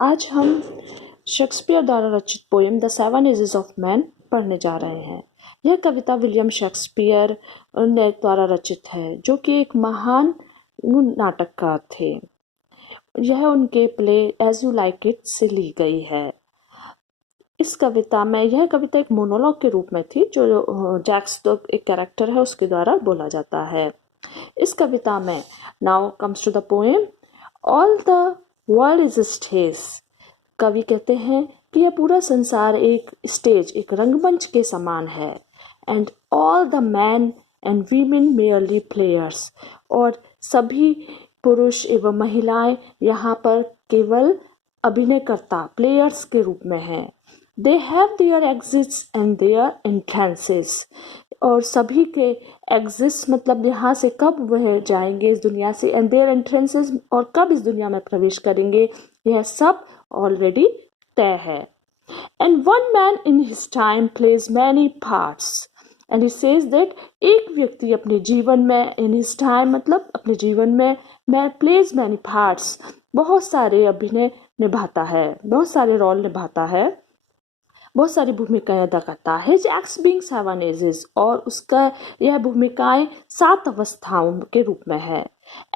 आज हम शेक्सपियर द्वारा रचित poem the seven ages of man पढ़ने जा रहे हैं। यह कविता विलियम शेक्सपियर ने द्वारा रचित है, जो कि एक महान नाटककार थे। यह उनके play as you like it से ली गई है। यह कविता एक मोनोलॉग के रूप में थी, जो जैक्स एक कैरेक्टर है उसके द्वारा बोला जाता है। इस कविता में now comes to the poem, all the world is stage. कवि कहते हैं कि यह पूरा संसार एक स्टेज, एक रंगमंच के समान है। And all the man and women merely players, और सभी पुरुष एवं महिलाएं यहाँ पर केवल अभिनयकर्ता, प्लेयर्स के रूप में हैं। They have their exits and their entrances, और सभी के एग्जिस्ट मतलब यहाँ से कब वह जाएंगे इस दुनिया से, एंड देयर एंट्रेंसेस और कब इस दुनिया में प्रवेश करेंगे, यह सब ऑलरेडी तय है। And one man in his time plays many parts, and he says that एक व्यक्ति अपने जीवन में, इन हिज टाइम मतलब अपने जीवन में, प्लेज मैनी पार्ट्स बहुत सारे अभिनय निभाता है, बहुत सारे रोल निभाता है, बहुत सारी भूमिकाएं अदा करता है। जैक्स बीइंग सेवन एजेस, और उसका यह भूमिकाएं 7 अवस्थाओं के रूप में है।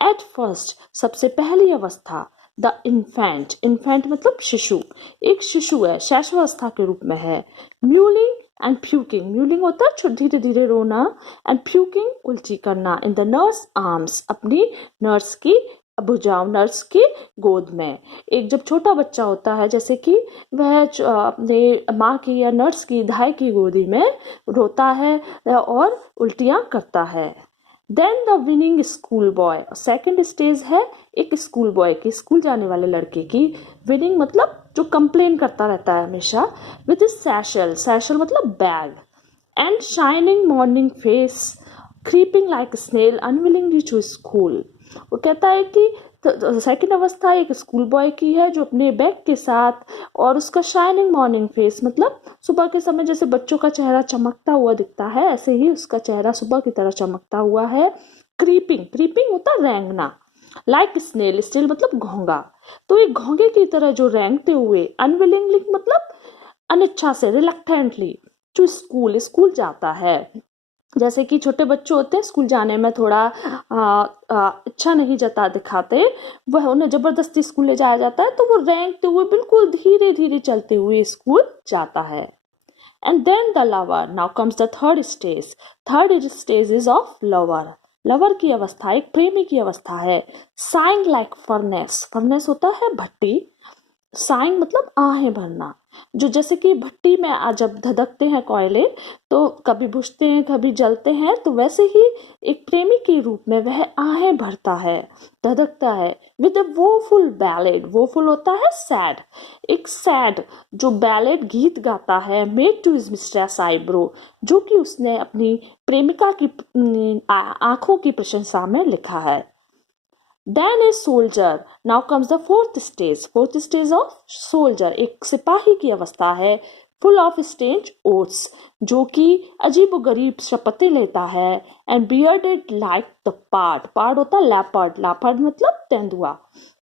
एट फर्स्ट, सबसे पहली अवस्था द इन्फेंट, इन्फेंट मतलब शिशु, एक शिशु है, शैशवावस्था के रूप में है। म्यूलिंग एंड प्यूकिंग, म्यूलिंग होता है धीरे धीरे रोना, एंड प्यूकिंग उल्टी करना। इन द नर्स आर्म्स, अपनी नर्स की भुजाओं, नर्स की गोद में। एक जब छोटा बच्चा होता है, जैसे कि वह अपने माँ की या नर्स की दाई की गोदी में रोता है और उल्टियाँ करता है। Then the winning school boy, second stage है एक स्कूल बॉय की, स्कूल जाने वाले लड़के की। विनिंग मतलब जो कंप्लेन करता रहता है हमेशा, विद सैशल, सैशल मतलब bag. And shining morning face, creeping like snail unwillingly to school. वो कहता है कि सेकेंड अवस्था एक स्कूल बॉय की है, जो अपने बैग के साथ, और उसका शाइनिंग मॉर्निंग फेस मतलब सुबह के समय जैसे बच्चों का चेहरा चमकता हुआ दिखता है, ऐसे ही उसका चेहरा सुबह की तरह चमकता हुआ है। क्रीपिंग, क्रीपिंग होता है रेंगना, लाइक स्नेल, स्नेल मतलब घोंगा, तो एक घोंगे की तरह जो रेंगते हुए। अनविलिंगली मतलब अनिच्छा से, रिलक्टेंटली, टू स्कूल, स्कूल जाता है। जैसे कि छोटे बच्चे होते हैं, स्कूल जाने में थोड़ा इच्छा नहीं जता दिखाते, वह उन्हें जबरदस्ती स्कूल ले जाया जाता है, तो वो रेंगते हुए बिल्कुल धीरे धीरे चलते हुए स्कूल जाता है। And then the lover, now comes the third stage. Third stage is of lover, lover की अवस्था एक प्रेमी की अवस्था है। साइंग लाइक फर्नेस, फर्नेस होता है भट्टी, साइंग मतलब आहें भरना, जो जैसे कि भट्टी में जब धधकते हैं कोयले, तो कभी बुझते हैं कभी जलते हैं, तो वैसे ही एक प्रेमी के रूप में वह आहें भरता है, धधकता है। With A woeful ballad, woeful होता है सैड, एक सैड जो बैलेड गीत गाता है, made to his mistress eyebrow, जो कि उसने अपनी प्रेमिका की आंखों की प्रशंसा में लिखा है। Then a soldier. Now comes the fourth stage. Fourth stage of soldier. एक सिपाही की अवस्था है, full of strange oaths, जो कि अजीब गरीब शपथें लेता है। And bearded like the pard. Pard होता है leopard. Leopard मतलब तेंदुआ,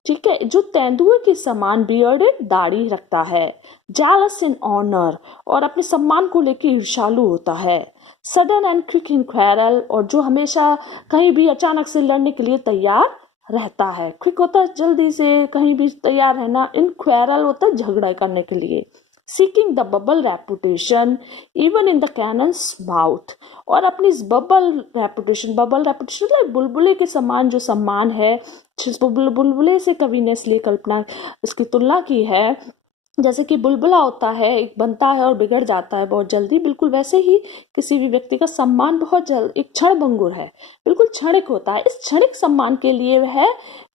ठीक है, जो तेंदुए के समान बियर्डेड दाढ़ी रखता है। Jealous in honor, और अपने सम्मान को लेकर ईर्ष्यालु होता है। Sudden and quick in quarrel, और जो हमेशा कहीं भी अचानक से लड़ने के लिए तैयार रहता है। क्विक होता है जल्दी से कहीं भी तैयार रहना, इन क्वेरल होता है झगड़ा करने के लिए। Seeking the bubble reputation even in the cannons mouth, और अपनी इस बबल रेपुटेशन लाइक बुलबुले के समान जो सम्मान है, जिस बुलबुले से कवि ने इसलिए कल्पना इसकी तुलना की है, जैसे कि बुलबुला होता है, एक बनता है और बिगड़ जाता है बहुत जल्दी, बिल्कुल वैसे ही किसी भी व्यक्ति का सम्मान बहुत जल्द एक क्षण भंगुर है, बिल्कुल क्षणिक होता है। इस क्षणिक सम्मान के लिए वह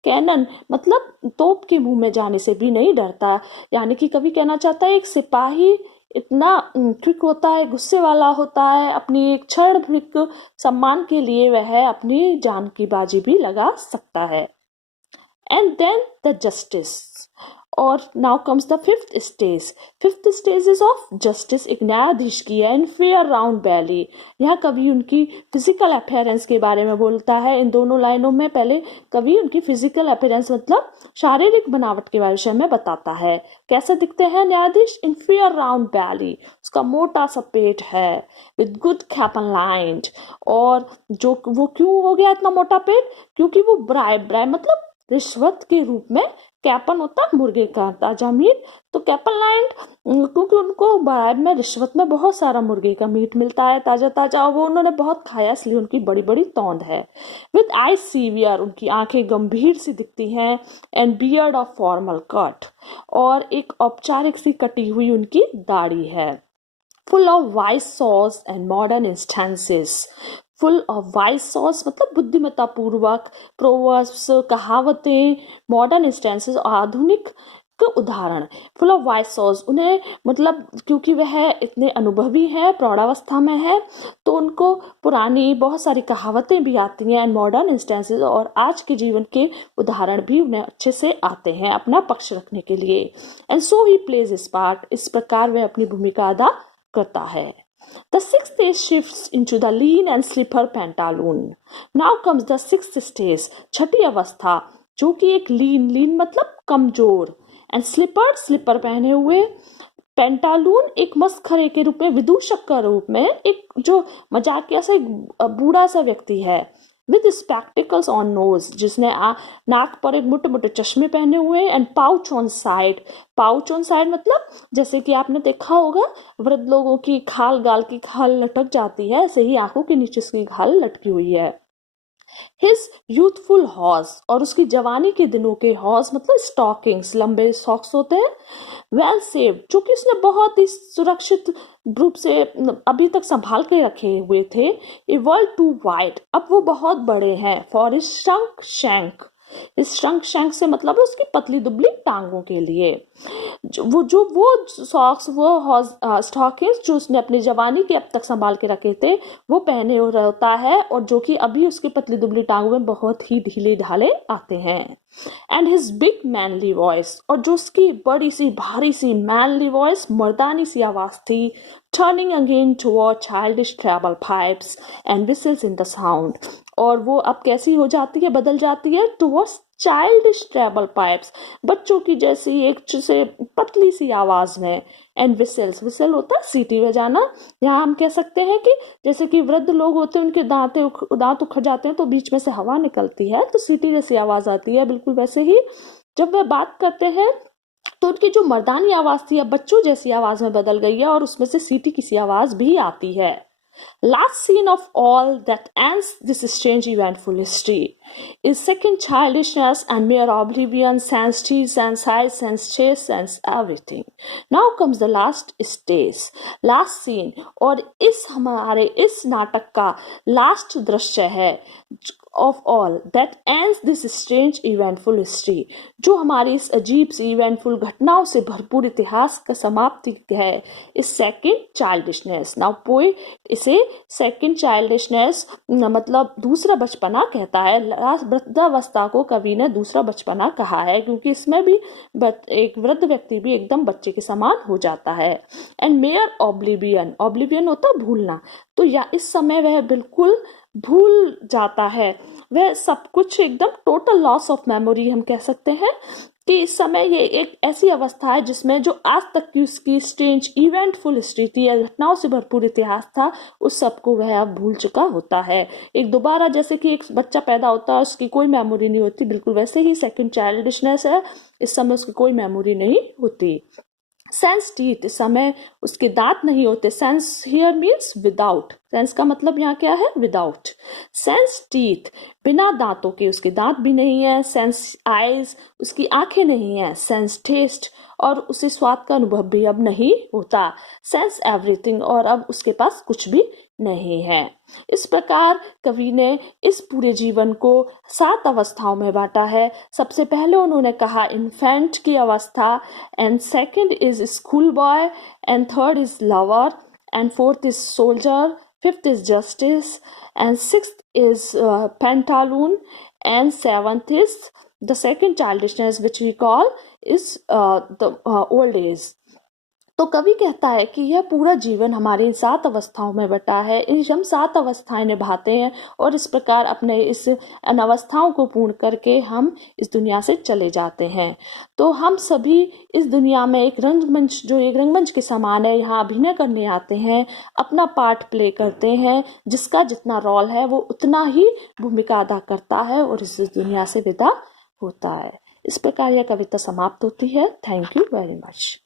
कैनन मतलब तोप के मुंह में जाने से भी नहीं डरता। यानी कि कवि कहना चाहता है एक सिपाही इतना क्विक होता है, गुस्से वाला होता है, अपनी एक क्षण भंगुर सम्मान के लिए वह अपनी जान की बाजी भी लगा सकता है। एंड देन द जस्टिस, और now comes the fifth stage. Fifth stage is of justice. एक न्यायाधीश की है. इन फेयर राउंड बैली. यहाँ कवि उनकी फिजिकल अपीयरेंस के बारे में बोलता है. इन दोनों लाइनों में पहले कवि उनकी फिजिकल अपीयरेंस मतलब शारीरिक बनावट के विषय में बताता है. कैसे दिखते हैं न्यायाधीश? In fair round belly. उसका मोटा सा पेट है. With good capon line. और जो वो क्यों हो गया इतना मोटा पेट? क्योंकि वो ब्राइब मतलब रिश्वत के रूप में कैपन होता है मुर्गे का ताजा मीट. तो कैपन लाइन क्योंकि उनको ब्राइब में रिश्वत में बहुत सारा मुर्गे का मीट मिलता है ताजा ताजा, और वो उन्होंने बहुत खाया इसलिए उनकी बड़ी बड़ी तौंद है. With eyes severe. उनकी आंखें गंभीर सी दिखती हैं. And beard of formal cut. और एक औपचारिक सी कटी हुई उनकी दाढ़ी है. Full of vice sauce and modern instances. Full of vice sauce मतलब बुद्धिमत्ता पूर्वक, प्रोवर्ब्स कहावतें, मॉडर्न इंस्टेंसेस आधुनिक के उदाहरण. फुल ऑफ वाइस सॉस उन्हें मतलब क्योंकि वह इतने अनुभवी हैं, प्रौढ़ावस्था में है, तो उनको पुरानी बहुत सारी कहावतें भी आती हैं. एंड मॉडर्न इंस्टेंसेस और आज के जीवन के उदाहरण भी उन्हें अच्छे से आते हैं अपना पक्ष रखने के लिए. And so he plays his part. इस प्रकार वह अपनी भूमिका अदा करता है. The sixth stage shifts into the lean and slipper pantaloon. Now comes the sixth stage. छठी अवस्था जो कि एक लीन मतलब कमजोर, एंड स्लीपर पहने हुए, पेंटालून एक मस्खरे के रूप में, विदूषक का रूप में, एक जो मजाकिया सा एक बूढ़ा सा व्यक्ति है. With spectacles on nose. जिसने नाक पर एक मोटे मोटे चश्मे पहने हुए. And pouch on side. Pouch on side मतलब जैसे कि आपने देखा होगा वृद्ध लोगों की गाल की खाल लटक जाती है, ऐसे ही आंखों के नीचे उसकी खाल लटकी हुई है. His youthful horse. और उसकी जवानी के दिनों के हॉर्स मतलब स्टॉकिंग्स, लंबे सॉक्स होते हैं. Well saved. जो कि उसने बहुत ही सुरक्षित रूप से अभी तक संभाल के रखे हुए थे. A world to wide. अब वो बहुत बड़े हैं. For his shrunk shank. इस श्रंक शैंक से मतलब है उसकी पतली दुबली टांगों के लिए. वो सॉक्स, वो स्टॉकिंग्स जो उसने अपनी जवानी के अब तक संभाल के रखे थे वो पहने हो रहता है, और जो कि अभी उसकी पतली दुबली टांगों में बहुत ही ढीले ढाले आते हैं. And his big manly voice. और जो उसकी बड़ी सी भारी सी मैनली वॉइस, मर्दानी सी आवाज थी. Turning again toward childish treble pipes and whistles in the sound. और वो अब कैसी हो जाती है, बदल जाती है टुवर्ड्स चाइल्डिश ट्रैबल पाइप्स, बच्चों की जैसी एक से पतली सी आवाज में. And whistles. विसल होता है सीटी बजाना. यहाँ हम कह सकते हैं कि जैसे कि वृद्ध लोग होते हैं उनके दांत उखड़ जाते हैं तो बीच में से हवा निकलती है तो सीटी जैसी आवाज आती है. बिल्कुल वैसे ही जब वह बात करते हैं तो उनकी जो मर्दानी आवाज थी अब बच्चों जैसी आवाज में बदल गई है और उसमें से सीटी की सी आवाज भी आती है. Last scene of all that ends this strange eventful history is second childishness and mere oblivion, sense teeth, sense eyes, sense chest, sense everything. Now comes the last stage, last scene. और इस हमारे इस नाटक का last दृश्य है of all that ends this strange eventful history. जो हमारी इस अजीब सी इवेंटफुल घटनाओं से भरपूर इतिहास का समाप्ति है. इस सेकेंड चाइल्डिशनेस. नाउ पोएट इसे सेकेंड चाइल्डिशनेस मतलब दूसरा बचपना कहता है. वृद्धावस्था को कवि ने दूसरा बचपना कहा है क्योंकि इसमें भी एक वृद्ध व्यक्ति भी एकदम बच्चे के समान हो जाता है. And mayor oblivion. ऑब्लिवियन होता भूलना. तो या इस समय वह बिल्कुल भूल जाता है. वह सब कुछ एकदम टोटल लॉस ऑफ मेमोरी हम कह सकते हैं कि इस समय ये एक ऐसी अवस्था है जिसमें जो आज तक की उसकी स्ट्रेंज इवेंटफुल हिस्ट्री थी या घटनाओं से भरपूर इतिहास था उस सबको वह अब भूल चुका होता है. एक दोबारा जैसे कि एक बच्चा पैदा होता है उसकी कोई मेमोरी नहीं होती, बिल्कुल वैसे ही सेकंड चाइल्डिशनेस है. इस समय उसकी कोई मेमोरी नहीं होती. Sense teeth. इस समय उसके दांत नहीं होते. Sense here means without. Sense का मतलब यहाँ क्या है, विदाउट. सेंस टीथ बिना दांतों के, उसके दांत भी नहीं है. सेंस आईज उसकी आंखें नहीं है. सेंस टेस्ट और उसे स्वाद का अनुभव भी अब नहीं होता. सेंस एवरीथिंग और अब उसके पास कुछ भी नहीं है. इस प्रकार कवि ने इस पूरे जीवन को 7 अवस्थाओं में बांटा है. सबसे पहले उन्होंने कहा इन्फेंट की अवस्था, and second is school boy, and third is lover, and fourth is soldier, fifth is justice, and sixth is pantaloon, and seventh is the second childishness which we call is the old age. तो कवि कहता है कि यह पूरा जीवन हमारे इन 7 अवस्थाओं में बटा है, इन हम 7 अवस्थाएं निभाते हैं और इस प्रकार अपने इस इन अवस्थाओं को पूर्ण करके हम इस दुनिया से चले जाते हैं। तो हम सभी इस दुनिया में एक रंगमंच, जो एक रंगमंच के समान है, यहाँ अभिनय करने आते हैं, अपना पार्ट प्ले करते हैं, जिसका जितना रोल है वो उतना ही भूमिका अदा करता है और इस दुनिया से विदा होता है। इस प्रकार यह कविता समाप्त होती है। Thank you very much.